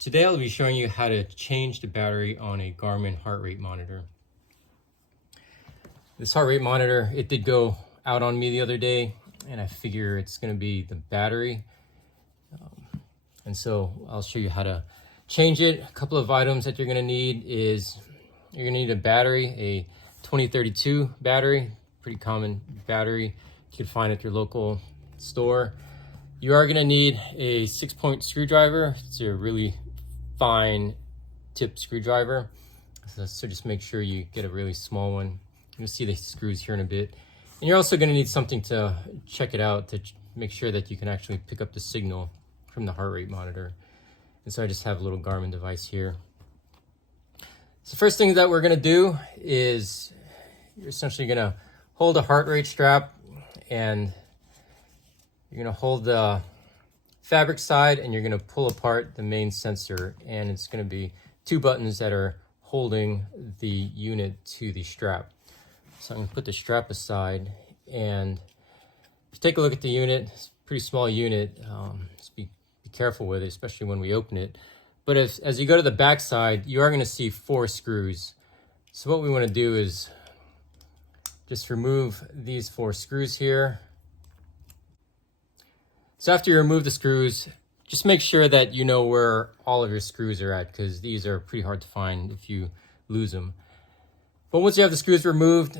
Today I'll be showing you how to change the battery on a Garmin heart rate monitor. This heart rate monitor, it did go out on me the other day, and I figure it's going to be the battery. And so I'll show you how to change it. A couple of items that you're going to need is you're going to need a battery, a 2032 battery, pretty common battery you can find at your local store. You are going to need a 6-point screwdriver. It's a really fine tip screwdriver, so just make sure you get a really small one. You'll see the screws here in a bit. And you're also going to need something to check it out to make sure that you can actually pick up the signal from the heart rate monitor. And so I just have a little Garmin device here. So the first thing that we're going to do is you're essentially going to hold a heart rate strap, and you're going to hold the fabric side, and you're going to pull apart the main sensor, and it's going to be two buttons that are holding the unit to the strap. So I'm going to put the strap aside, and if you take a look at the unit, it's a pretty small unit. Just be careful with it, especially when we open it. But as you go to the back side, you are going to see 4 screws. So what we want to do is just remove these 4 screws here. So after you remove the screws, just make sure that you know where all of your screws are at, because these are pretty hard to find if you lose them. But once you have the screws removed,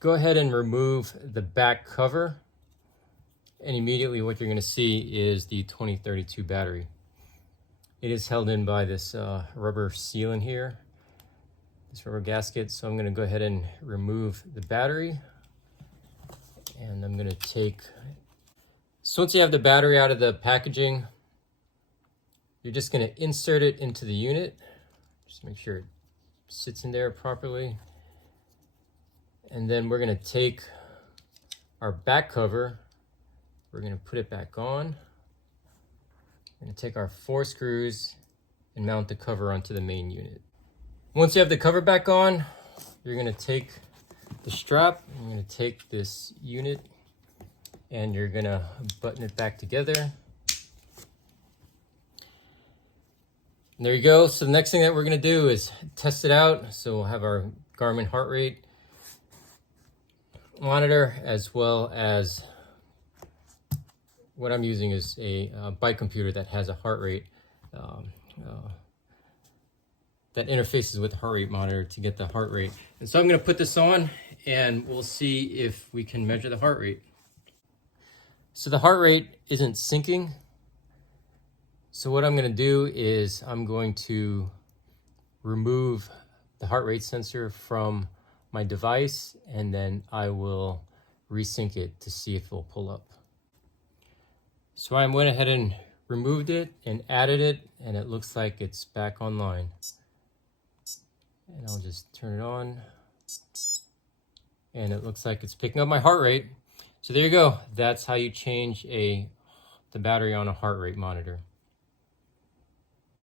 go ahead and remove the back cover. And immediately what you're going to see is the 2032 battery. It is held in by this rubber seal in here, this rubber gasket. So I'm going to go ahead and remove the battery. And I'm going to take... So once you have the battery out of the packaging, you're just going to insert it into the unit. Just make sure it sits in there properly. And then we're going to take our back cover, we're going to put it back on. We're going to take our 4 screws and mount the cover onto the main unit. Once you have the cover back on, you're going to take the strap, you're going to take this unit, and you're going to button it back together. And there you go. So the next thing that we're going to do is test it out. So we'll have our Garmin heart rate monitor, as well as what I'm using is a bike computer that has a heart rate that interfaces with the heart rate monitor to get the heart rate. And so I'm going to put this on, and we'll see if we can measure the heart rate. So the heart rate isn't syncing. So what I'm going to do is I'm going to remove the heart rate sensor from my device, and then I will resync it to see if it will pull up. So I went ahead and removed it and added it, and it looks like it's back online. And I'll just turn it on, and it looks like it's picking up my heart rate. So there you go. That's how you change the battery on a heart rate monitor.